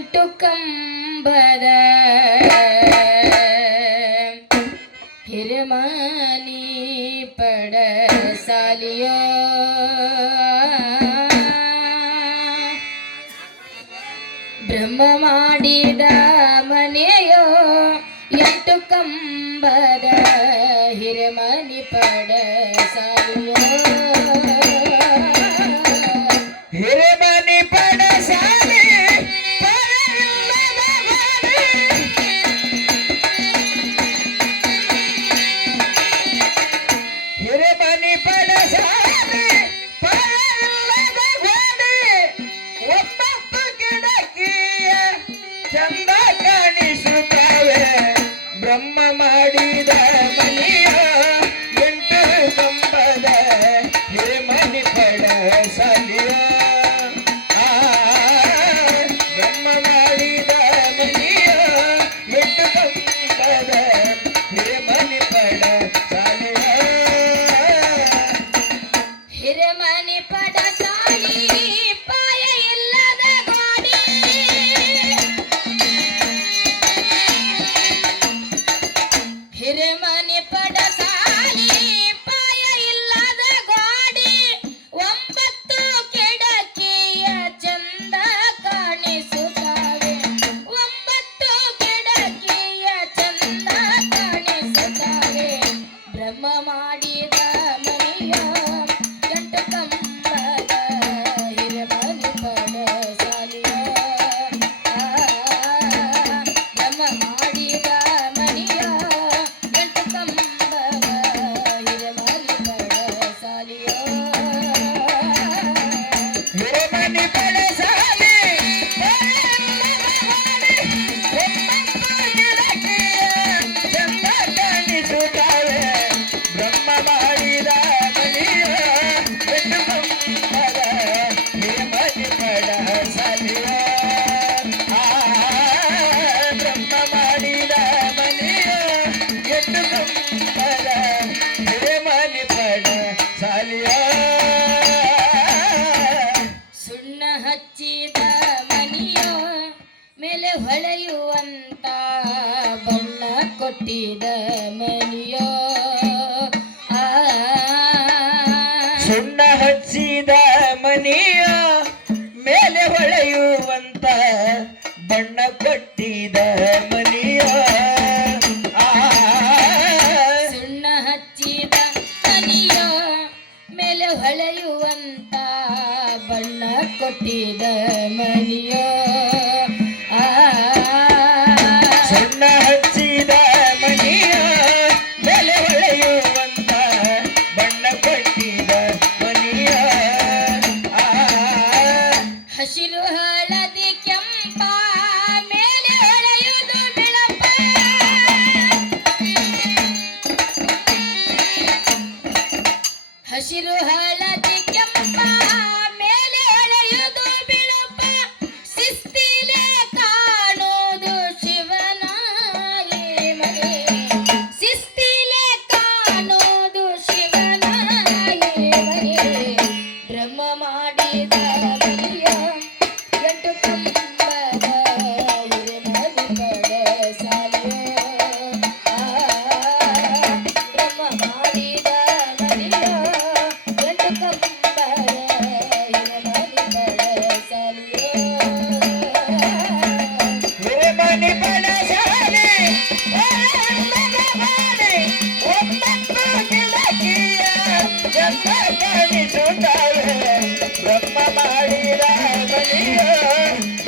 ಎಂಟು ಕಂಬದ ಹಿರಮನಿ ಪಡ ಸಾಲಿಯೋ ಬ್ರಹ್ಮ ಮಾಡಿದ ಮನೆಯೋ ಎಂಟು ಕಂಬದ ಹಿರಮನಿ ಪಡ ಸಾಲಿಯೋ ಚಂದ ಕಾಣಿಸುತ್ತವೆ ಬ್ರಹ್ಮ ಮಾಡಿದ ಮನೆಯ ಎಂಟು ಕಂಬದ ಹಿರಮನಿ ಪಡ ಸಾಲಿಯ ಬ್ರಹ್ಮ ಮಾಡಿದ ಮನೆಯ ಎಂಟು ಕಂಬದ ಹಿರಮನಿ ಪಡ ಸಾಲಿಯ ಹಿರಮನಿ ಪಡ ಸಾಲಿ ಹಿರಮನಿ ಪಡ ಸಾಲಿ ಪಾಯ ಇಲ್ಲದ ಗೋಡಿ ಒಂಬತ್ತು ಕಿಡಕಿಯ ಚಂದ ಕಾಣಿಸುತ್ತವೆ ಒಂಬತ್ತು ಕಿಡಕಿಯ ಚಂದ ಕಾಣಿಸುತ್ತವೆ ಬ್ರಹ್ಮ ಮಾಡಿದ ಮನೆಯ ಎಂಟು ಕಂಬದ ಹಿರಮನಿ ಪಡ ಸಾಲಿಯ ಬ್ರಹ್ಮ ಮಾಡಿದ ಮನೆಯ ಸುಣ್ಣ ಹಚ್ಚಿದ ಮನೆಯ ಮೇಲೆ ಹೊಳೆಯುವಂತ ಬಣ್ಣ ಕೊಟ್ಟಿದ ಮನೆಯ ಸುಣ್ಣ ಹಚ್ಚಿದ ಮನೆಯ ಮೇಲೆ ಹೊಳೆಯುವಂತ ಬಣ್ಣ ಕೊಟ್ಟಿದ ಮನೆಯ ಸುಣ್ಣ ಹಚ್ಚಿದ ಮನೆಯ ಮೇಲೆ ಹೊಳೆಯುವಂತ ಬಣ್ಣ ಕೊಟ್ಟಿದ ಮನೆಯ ಸುಣ್ಣ ಹಚ್ಚಿದ ಮನೆಯ ಮೇಲೆ ಹೊಳೆಯುವಂತ ಬಣ್ಣ ಕೊಟ್ಟಿದ ಮನೆಯ ಹಸಿರು ಹಳದಿ ಕೆಂಪ ಮೇಲೆ ಹೊಳೆಯುವುದು ಬಿಳಪ ಹಸಿರು ಹಳದಿ ಕೆಂಪ ಮೇಲೆ ಹೊಳೆಯುವುದು ಬಿಳಪ ಶಿಸ್ತಿಲೆ ಕಾಣೋದು ಶಿವನ ಮನೆ ಶಿಸ್ತಿಲೆ ಕಾಣೋದು ಶಿವನ ಮನೆ ಬ್ರಹ್ಮ ಮಾಡಿದ ಮನೆಯ ಎಂಟು ಕಂಬದ ಹಿರಮನಿ ಪಡ ಸಾಲಿಯ ಬ್ರಹ್ಮ ಮಾಡಿದ ಮನೆಯ ಎಂಟು ಕಂಬದ ಹಿರಮನಿ ಪಡ ಸಾಲಿಯ ಹಿರಮನಿ ಪಡ ಸಾಲಿ ಒಂಬತ್ತು ಕಿಡಕಿಯ ಚಂದ ಕಾಣಿಸುತ್ತವೆ ಬ್ರಹ್ಮ ಮಾಡಿದ ಮನೆಯ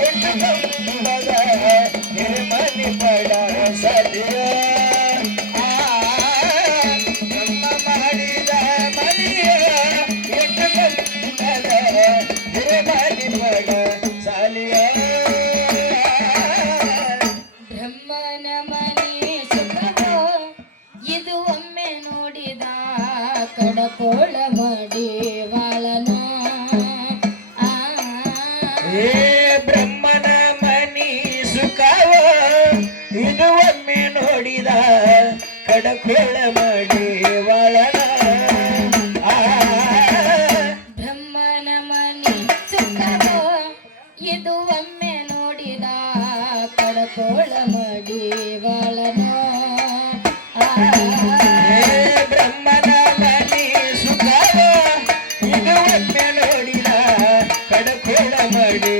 ಎಂಟು ಕಂಬದ ಹಿರಮನಿ ಪಡ ಸಾಲಿಯ ಬ್ರಹ್ಮ ಮಾಡಿದ ಮನೆಯ ಎಂಟು ಕಂಬದ ಹಿರಮನಿ ಪಡ ಸಾಲಿಯ ಬ್ರಹ್ಮನ ಮನೆ ಸುಖವೋ ಇದು ಒಮ್ಮೆ ನೋಡಿದ ಕಡಕೋಳ ಮಾಡಿ ವಾಳನ ಬ್ರಹ್ಮನ ಮನಿ ಸುಖವ ಇದು ಒಮ್ಮೆ ನೋಡಿದ ಕಡಕೋಳ ಮಾಡಿ ವಾಳನ ಬ್ರಹ್ಮನ ಮನಿ ಸುಖವೋ ಇದು ಒಮ್ಮೆ ನೋಡಿದ ಕಡಕೋಳ ಮಡಿವಾಳನ ಬ್ರಹ್ಮನ ಮನಿ ಸುಖವ ಇದು ಒಮ್ಮೆ ನೋಡಿದ ಕಡಕೋಳ ಮಡಿ